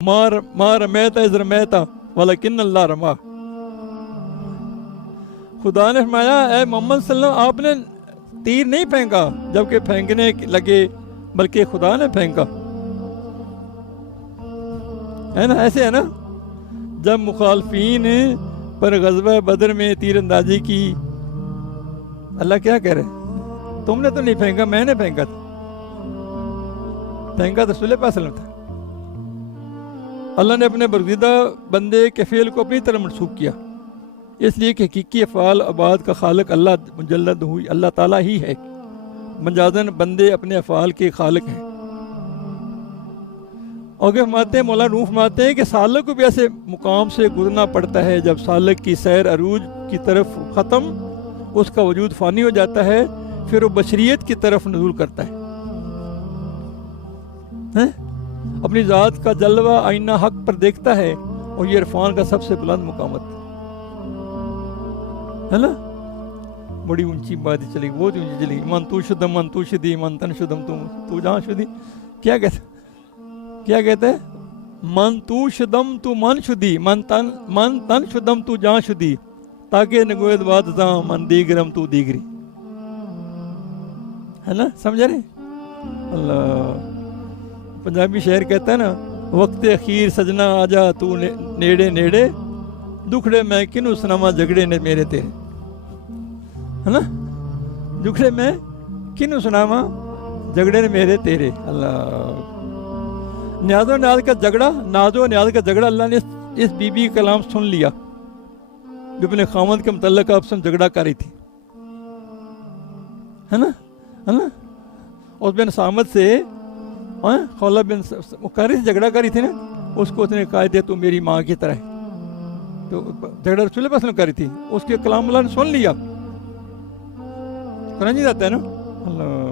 ما رمیتا اذ رمیتا ولکن اللہ رما. خدا نے فرمایا اے محمد صلی اللہ علیہ وسلم آپ نے تیر نہیں پھینکا جبکہ پھینکنے لگے بلکہ خدا نے پھینکا. ہے نا ایسے ہے نا. جب مخالفین پر غزوہ بدر میں تیر اندازی کی اللہ کیا کہہ رہے تم نے تو نہیں پھینکا میں نے پھینکا تھا. پھینکا تو رسول اللہ صلی اللہ علیہ وسلم تھا. اللہ نے اپنے برگزیدہ بندے کے فعل کو اپنی طرف منسوخ کیا اس لیے کہ حقیقی افعال عباد کا خالق اللہ مجلد ہوئی اللہ تعالیٰ ہی ہے. مجازن بندے اپنے افعال کے خالق ہیں. اور فرماتے ہیں مولانا روح فرماتے ہیں کہ سالک کو بھی ایسے مقام سے گزرنا پڑتا ہے جب سالک کی سیر عروج کی طرف ختم اس کا وجود فانی ہو جاتا ہے پھر وہ بشریت کی طرف نزول کرتا ہے. اپنی ذات کا جلوہ آئینہ حق پر دیکھتا ہے اور یہ عرفان کا سب سے بلند مقامت ہے نا. بڑی اونچی بات چلی گئی بہت اونچی چلی گئی. من تو شدم من تو شدی من تن شدم تو جہاں شدی کیا کہتا ہے من تو شدم تو من شدی من تن شدم تو جہاں شدی تاکہ نگوید بات زاں من دیگرم تو دیگری. ہے نا سمجھا رہے. اللہ پنجابی شعر کہتا ہے نا وقت اخیر سجنا آجا تو نیڑے نیڑے دکھڑے میں کنو سناما جھگڑے نے میرے تیرے. ہے نا دکھڑے میں کنو سناما جھگڑے نے میرے تیرے. اللہ نیاز و نیاز کا جھگڑا ناز و نیاز کا جھگڑا اللہ نے اس بی بی کا کلام سن لیا جو اپنے خامد کے متعلق آپ سے جھگڑا کر رہی تھی. ہے نا اس بن سامد سے خولہ بن مقرری سے جھگڑا کری تھی نا اس کو اس نے کہا دیا تو میری ماں کی طرح ہے. تو جھگڑا رسول اللہ صلی اللہ علیہ وسلم کری تھی اس کے کلام اللہ نے سن لیا. قرآن جی جاتا ہے نا. اللہ